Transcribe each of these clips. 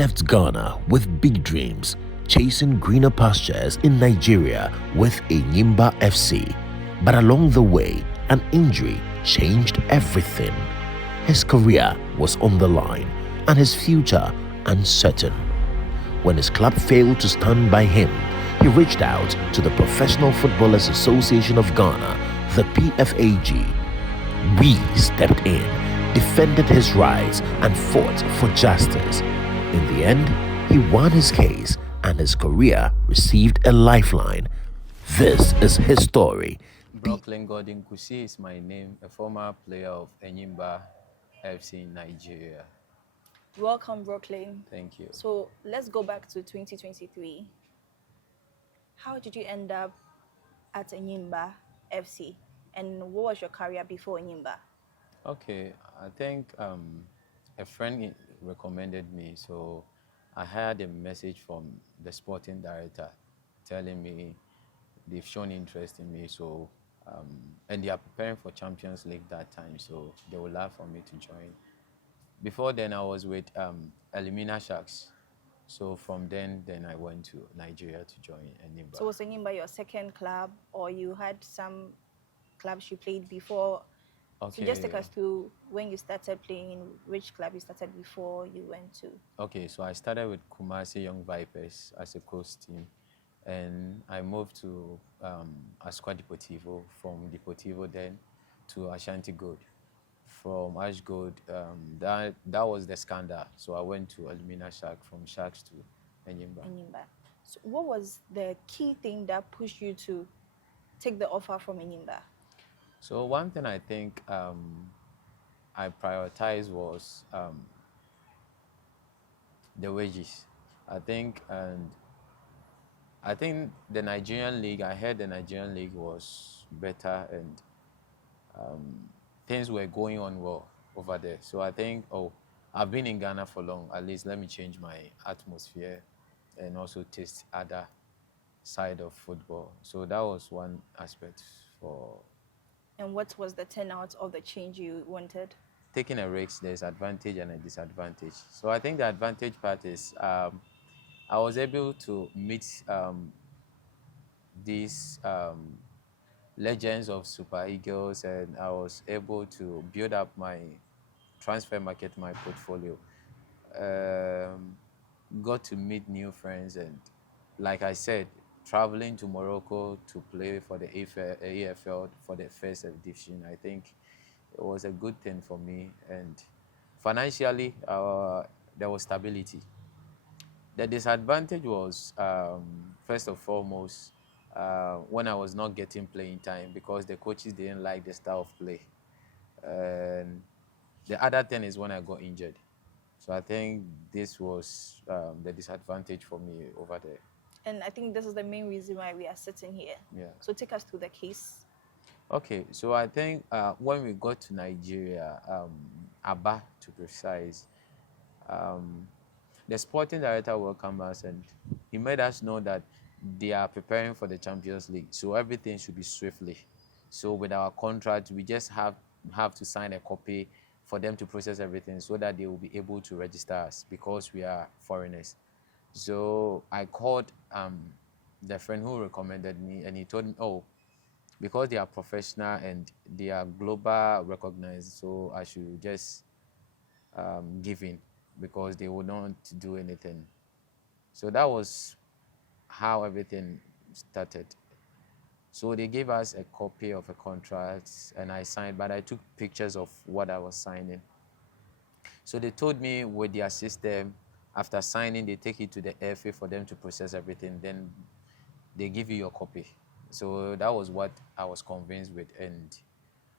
left Ghana with big dreams, chasing greener pastures in Nigeria with Enyimba FC. But along the way, an injury changed everything. His career was on the line and his future uncertain. When his club failed to stand by him, he reached out to the Professional Footballers Association of Ghana, the PFAG. We stepped in, defended his rights, and fought for justice. In the end, he won his case and his career received a lifeline. This is his story. Brokelyn Kusi is my name, a former player of Enyimba FC in Nigeria. Welcome, Brokelyn. Thank you. So let's go back to 2023. How did you end up at Enyimba FC? And what was your career before Enyimba? Okay, I think a friend recommended me, so I had a message from the sporting director telling me they've shown interest in me, so and they are preparing for Champions League that time, so they would love for me to join. Before then, I was with Enyimba Sharks, so from then I went to Nigeria to join Enyimba. So was Enyimba your second club, or you had some clubs you played before? Okay. So just take us through when you started playing, which club you started before you went to. Okay, so I started with Kumasi Young Vipers as a coach team, and I moved to Asqua Deportivo, from Deportivo then to Ashanti Gold. From Ash Gold, that was the scandal, so I went to Enyimba Sharks, from Sharks to Enyimba. So what was the key thing that pushed you to take the offer from Enyimba? So one thing I think I prioritized was the wages. I think the Nigerian league, I heard the Nigerian league was better and things were going on well over there. So I think, I've been in Ghana for long, at least let me change my atmosphere and also taste other side of football. So that was one aspect for. And what was the turnout of the change you wanted? Taking a risk, there's advantage and a disadvantage. So I think the advantage part is I was able to meet these legends of Super Eagles, and I was able to build up my transfer market, my portfolio. Got to meet new friends, and like I said, traveling to Morocco to play for the AFL for the first division, I think it was a good thing for me. And financially, there was stability. The disadvantage was, first and foremost, when I was not getting playing time because the coaches didn't like the style of play. And the other thing is when I got injured. So I think this was the disadvantage for me over there. And I think this is the main reason why we are sitting here. Yeah. So take us through the case. Okay, so I think when we got to Nigeria, Aba to precise, the sporting director welcomed us and he made us know that they are preparing for the Champions League, so everything should be swiftly. So with our contract, we just have to sign a copy for them to process everything so that they will be able to register us because we are foreigners. So I called the friend who recommended me, and he told me, because they are professional and they are global recognized, so I should just give in because they would not do anything. So that was how everything started. So they gave us a copy of a contract and I signed, but I took pictures of what I was signing. So they told me with their system, after signing, they take it to the FA for them to process everything. Then they give you your copy. So that was what I was convinced with. And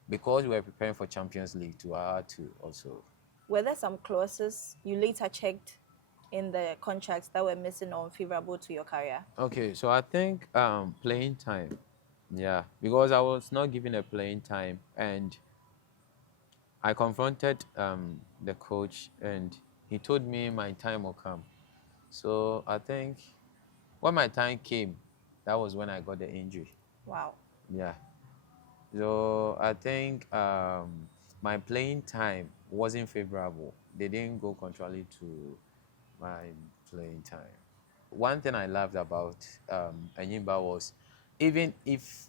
because we were preparing for Champions League too, I had to also. Were there some clauses you later checked in the contracts that were missing or unfavorable to your career? Okay, so I think playing time. Yeah, because I was not given a playing time. And I confronted the coach and he told me my time will come. So I think when my time came, that was when I got the injury. Wow. Yeah. So I think my playing time wasn't favorable. They didn't go contrary to my playing time. One thing I loved about Enyimba was, even if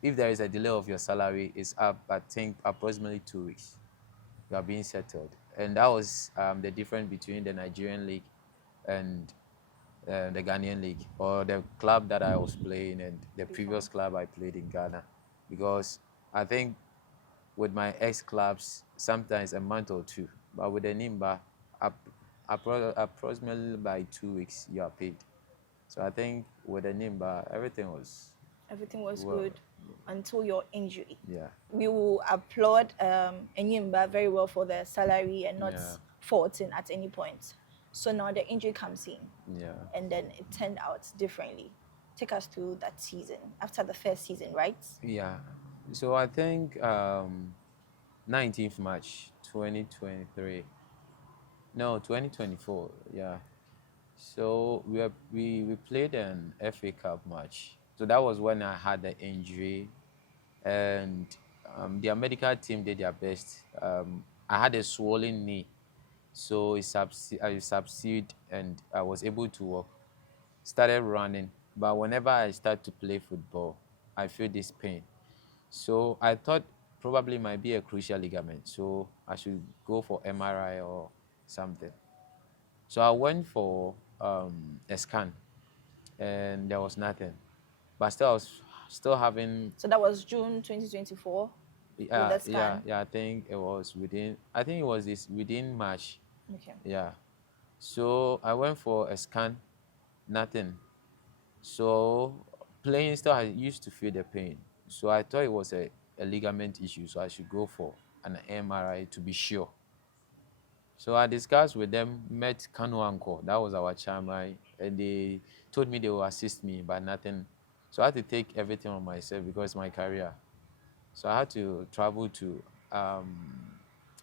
if there is a delay of your salary, is up, I think approximately 2 weeks, you are being settled. And that was the difference between the Nigerian league and the Ghanaian league, or the club that I was playing and the previous club I played in Ghana. Because I think with my ex-clubs, sometimes a month or two, but with the Enyimba, approximately by 2 weeks, you are paid. So I think with the Enyimba, everything was well, good until your injury. Yeah. We will applaud Enyimba very well for the salary and not Yeah. faulting at any point. So now the injury comes in, Yeah. and then it turned out differently. Take us through that season, after the first season, right? Yeah. So I think 19th March 2023. No, 2024. Yeah. So we played an FA Cup match. So that was when I had the injury, and their medical team did their best. I had a swollen knee, so I subsided and I was able to walk. Started running, but whenever I start to play football, I feel this pain. So I thought probably might be a crucial ligament, so I should go for MRI or something. So I went for a scan, and there was nothing. But still, I was still having. So that was June 2024 with the scan? Yeah. I think it was within March. Okay. Yeah. So I went for a scan, nothing. So playing still, I used to feel the pain. So I thought it was a ligament issue, so I should go for an MRI to be sure. So I discussed with them, met Kanu Anko, that was our chairman, and they told me they will assist me, but nothing. So I had to take everything on myself because it's my career. So I had to travel to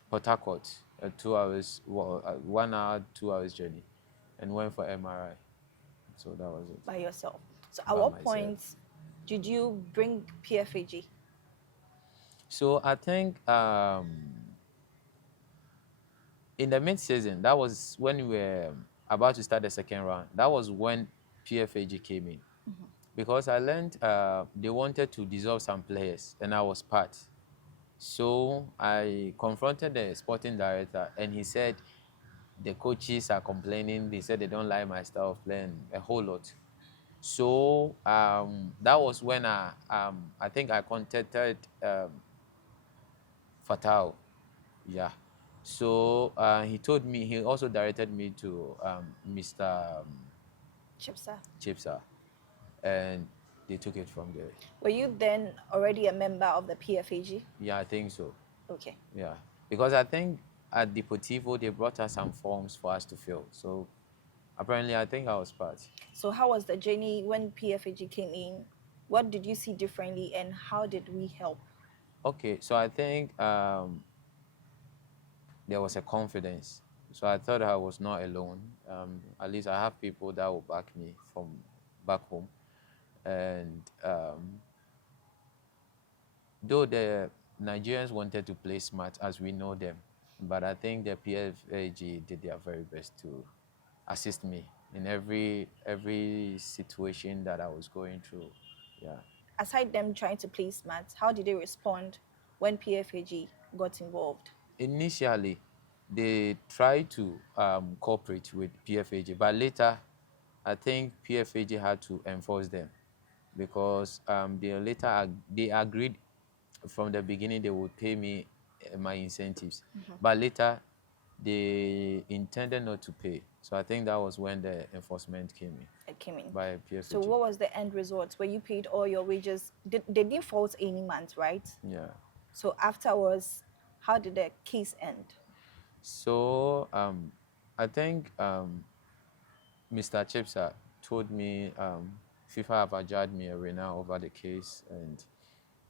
Port Harcourt, 2 hours, 1 hour, 2 hours journey, and went for MRI. So that was it. By yourself. So at what point did you bring PFAG? So I think in the mid-season, that was when we were about to start the second round. That was when PFAG came in. Mm-hmm. Because I learned they wanted to dissolve some players, and I was part. So I confronted the sporting director, and he said the coaches are complaining. They said they don't like my style of playing a whole lot. So that was when I think I contacted Fatal. Yeah. So he told me, he also directed me to Mr. Chipsa, and they took it from there. Were you then already a member of the PFAG? Yeah, I think so. Okay. Yeah, because I think at Deportivo they brought us some forms for us to fill. So apparently I think I was part. So how was the journey when PFAG came in? What did you see differently, and how did we help? Okay, so I think there was a confidence. So I thought I was not alone. At least I have people that will back me from back home. And though the Nigerians wanted to play smart as we know them, but I think the PFAG did their very best to assist me in every situation that I was going through. Yeah. Aside them trying to play smart, how did they respond when PFAG got involved? Initially, they tried to cooperate with PFAG, but later, I think PFAG had to enforce them because they agreed from the beginning they would pay me my incentives, but later they intended not to pay. So I think that was when the enforcement came in. It came in by PFAG. So what was the end result? Where you paid all your wages? They didn't fault any month, right? Yeah. So afterwards, how did the case end? So I think Mr. Chipsa told me FIFA have adjudged me a winner over the case, and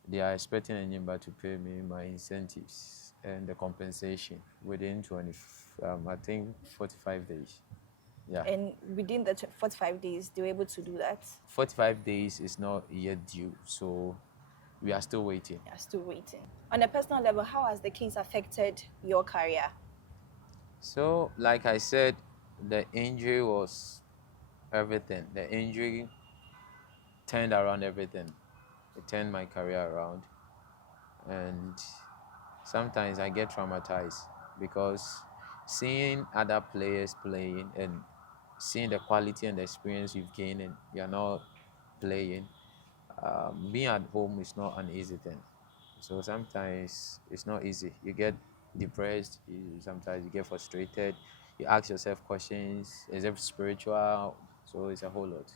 they are expecting Enyimba to pay me my incentives and the compensation within 45 days. Yeah. And within the 45 days, they were able to do that? 45 days is not yet due, so we are still waiting. On a personal level, how has the case affected your career? So, like I said, the injury was everything. The injury turned around everything. It turned my career around. And sometimes I get traumatized because seeing other players playing and seeing the quality and the experience you've gained and you're not playing, being at home is not an easy thing. So sometimes it's not easy. You get depressed, sometimes you get frustrated, you ask yourself questions, is it spiritual? So it's a whole lot.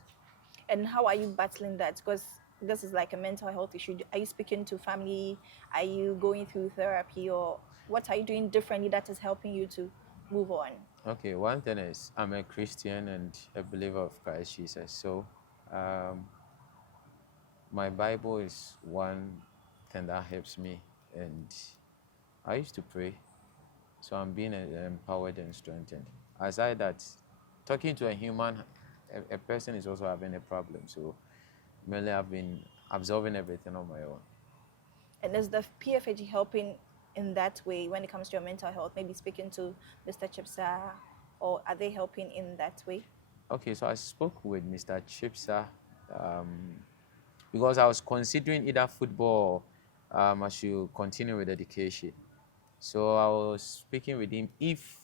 And how are you battling that? Because this is like a mental health issue. Are you speaking to family? Are you going through therapy? Or what are you doing differently that is helping you to move on? Okay, one thing is I'm a Christian and a believer of Christ Jesus. So um, my Bible is one thing that helps me, and I used to pray. So I'm being empowered and strengthened. Aside that, talking to a human, a person is also having a problem. So mainly I've been absorbing everything on my own. And is the PFAG helping in that way when it comes to your mental health? Maybe speaking to Mr. Chipsa, or are they helping in that way? Okay, so I spoke with Mr. Chipsa um, because I was considering either football or I should continue with education. So I was speaking with him if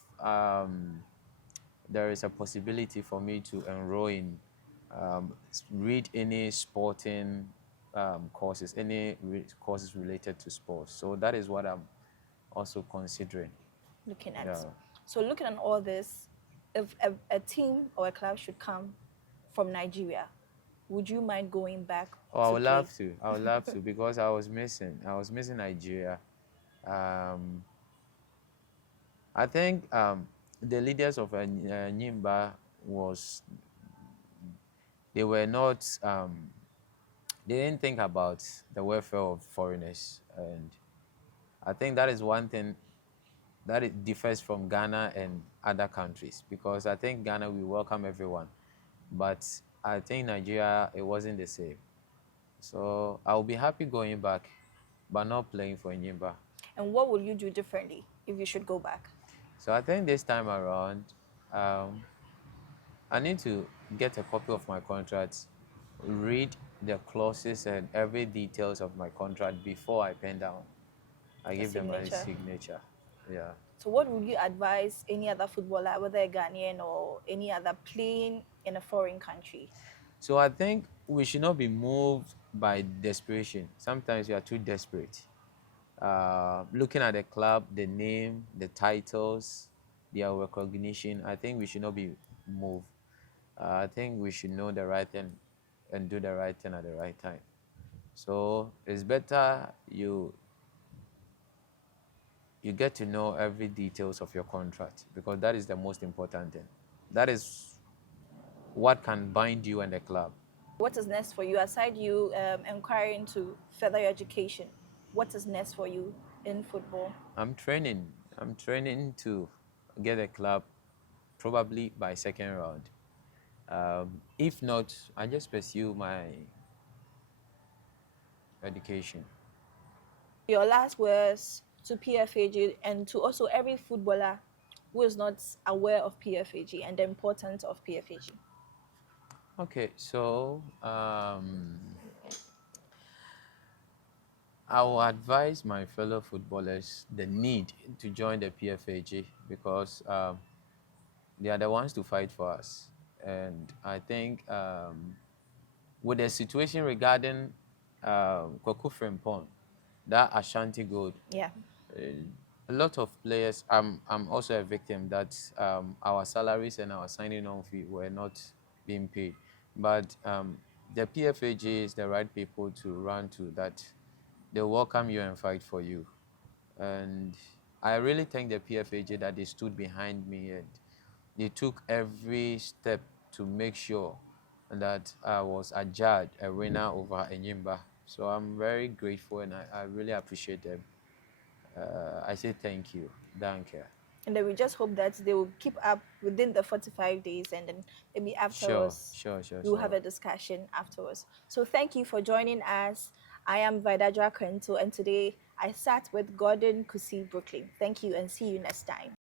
there is a possibility for me to enroll in, read any sporting courses, any courses related to sports. So that is what I'm also considering. Looking at. Yeah. So looking at all this, if a team or a club should come from Nigeria, would you mind going back Oh, I to would play? love to. I would love to because I was missing. I was missing Nigeria. Um, I think the leaders of Enyimba was they were not they didn't think about the welfare of foreigners, and I think that is one thing that it differs from Ghana and other countries, because I think Ghana we welcome everyone, but I think Nigeria it wasn't the same. So I'll be happy going back, but not playing for Enyimba. And what will you do differently if you should go back? So I think this time around, um, I need to get a copy of my contract, read the clauses and every details of my contract before I pen down. I A give them my signature. signature. Yeah. So what would you advise any other footballer, whether a Ghanaian or any other, playing in a foreign country? So I think we should not be moved by desperation. Sometimes we are too desperate. Looking at the club, the name, the titles, their recognition, I think we should not be moved. I think we should know the right thing and do the right thing at the right time. So it's better you get to know every details of your contract, because that is the most important thing. That is what can bind you and the club. What is next for you aside you inquiring to further your education? What is next for you in football? I'm training. I'm training to get a club probably by second round. If not, I just pursue my education. Your last words to PFAG and to also every footballer who is not aware of PFAG and the importance of PFAG. Okay, so I will advise my fellow footballers the need to join the PFAG, because they are the ones to fight for us. And I think with the situation regarding Kwaku Frimpong, that Ashanti gold, Yeah. a lot of players, I'm also a victim that our salaries and our signing on fee were not being paid. But the PFAG is the right people to run to, that they welcome you and fight for you. And I really thank the PFAG that they stood behind me and they took every step to make sure that I was adjudged a winner over Enyimba. So I'm very grateful and I really appreciate them. I say thank you. Danke. And then we just hope that they will keep up within the 45 days, and then maybe afterwards Sure. we'll have a discussion afterwards. So thank you for joining us. I am Vidadra Krento, and today I sat with Gordon Kusi Brokelyn. Thank you and see you next time.